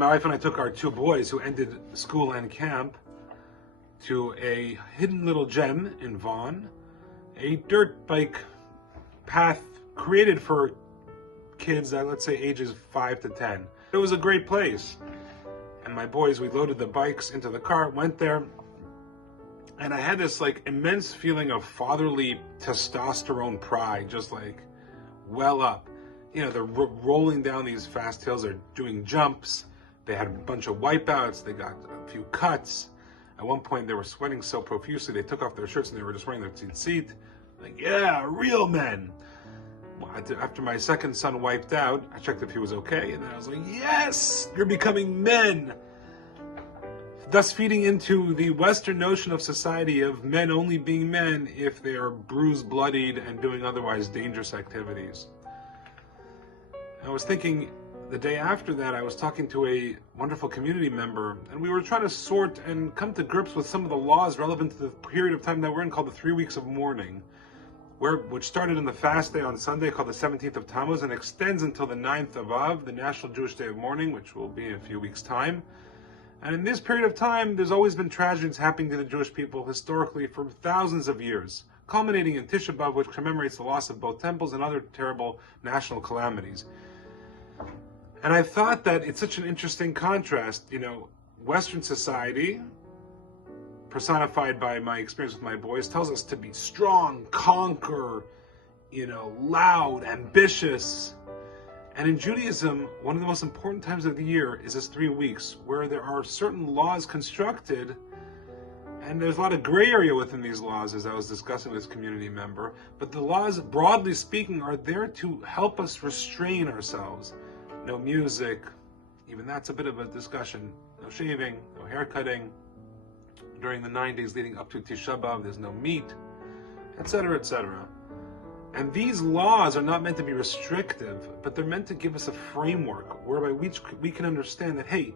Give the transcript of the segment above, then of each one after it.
my wife and I took our two boys who ended school and camp to a hidden little gem in Vaughan, a dirt bike path created for kids at, let's say, ages 5 to 10. It was a great place. And my boys, we loaded the bikes into the car, went there, and I had this like immense feeling of fatherly testosterone pride, just like well up. You know, they're rolling down these fast hills, they're doing jumps, they had a bunch of wipeouts, they got a few cuts. At one point they were sweating so profusely they took off their shirts and they were just wearing their seat. Like, yeah, real men. Well, after my second son wiped out, I checked if he was okay, and then I was like, yes, you're becoming men. Thus feeding into the Western notion of society of men only being men if they are bruised, bloodied, and doing otherwise dangerous activities. I was thinking, the day after that, I was talking to a wonderful community member, and we were trying to sort and come to grips with some of the laws relevant to the period of time that we're in, called the 3 weeks of mourning, which started on the fast day on Sunday, called the 17th of Tammuz, and extends until the 9th of Av, the National Jewish Day of Mourning, which will be in a few weeks' time. And in this period of time, there's always been tragedies happening to the Jewish people historically for thousands of years, culminating in Tisha B'Av, which commemorates the loss of both temples and other terrible national calamities. And I thought that it's such an interesting contrast, you know, Western society, personified by my experience with my boys, tells us to be strong, conquer, you know, loud, ambitious. And in Judaism, one of the most important times of the year is this 3 weeks, where there are certain laws constructed, and there's a lot of gray area within these laws, as I was discussing with this community member, but the laws, broadly speaking, are there to help us restrain ourselves. No music, even that's a bit of a discussion. No shaving, no hair cutting. During the 9 days leading up to Tisha B'Av, there's no meat, etc., etc. And these laws are not meant to be restrictive, but they're meant to give us a framework whereby we can understand that, hey,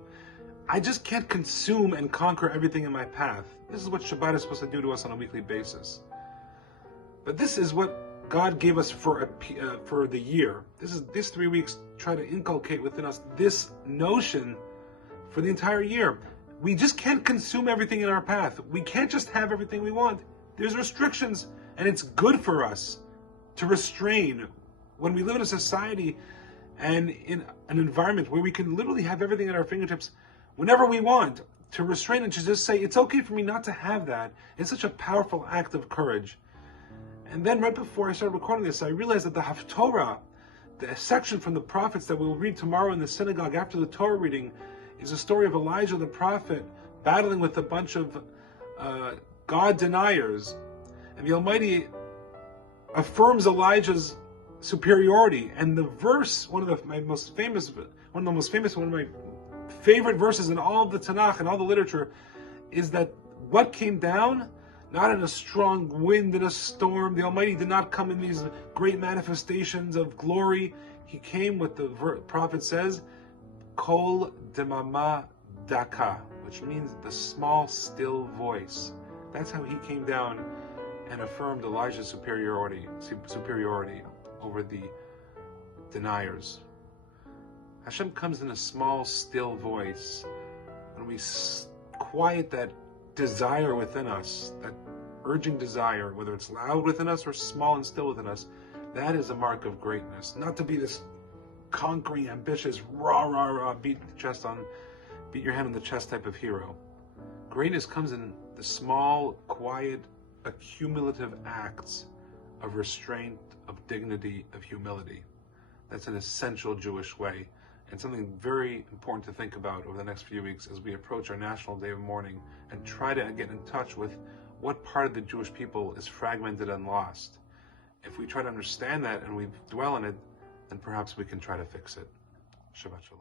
I just can't consume and conquer everything in my path. This is what Shabbat is supposed to do to us on a weekly basis. But this is what God gave us for the year. This 3 weeks try to inculcate within us this notion for the entire year. We just can't consume everything in our path. We can't just have everything we want. There's restrictions, and it's good for us to restrain when we live in a society and in an environment where we can literally have everything at our fingertips whenever we want. To restrain and to just say, it's okay for me not to have that. It's such a powerful act of courage. And then right before I started recording this, I realized that the Haftorah, the section from the prophets that we'll read tomorrow in the synagogue after the Torah reading, is a story of Elijah the prophet battling with a bunch of God deniers. And the Almighty affirms Elijah's superiority. And the verse, one of my favorite verses in all of the Tanakh and all the literature, is that what came down, not in a strong wind, in a storm. The Almighty did not come in these great manifestations of glory. He came, what the prophet says, Kol Demama Daka, which means the small, still voice. That's how he came down and affirmed Elijah's superiority over the deniers. Hashem comes in a small, still voice. When we quiet that desire within us, that urging desire, whether it's loud within us or small and still within us, that is a mark of greatness. Not to be this conquering, ambitious, rah, rah, rah, beat your hand on the chest type of hero. Greatness comes in the small, quiet, accumulative acts of restraint, of dignity, of humility. That's an essential Jewish way, and something very important to think about over the next few weeks as we approach our National Day of Mourning and try to get in touch with what part of the Jewish people is fragmented and lost. If we try to understand that and we dwell in it, then perhaps we can try to fix it. Shabbat Shalom.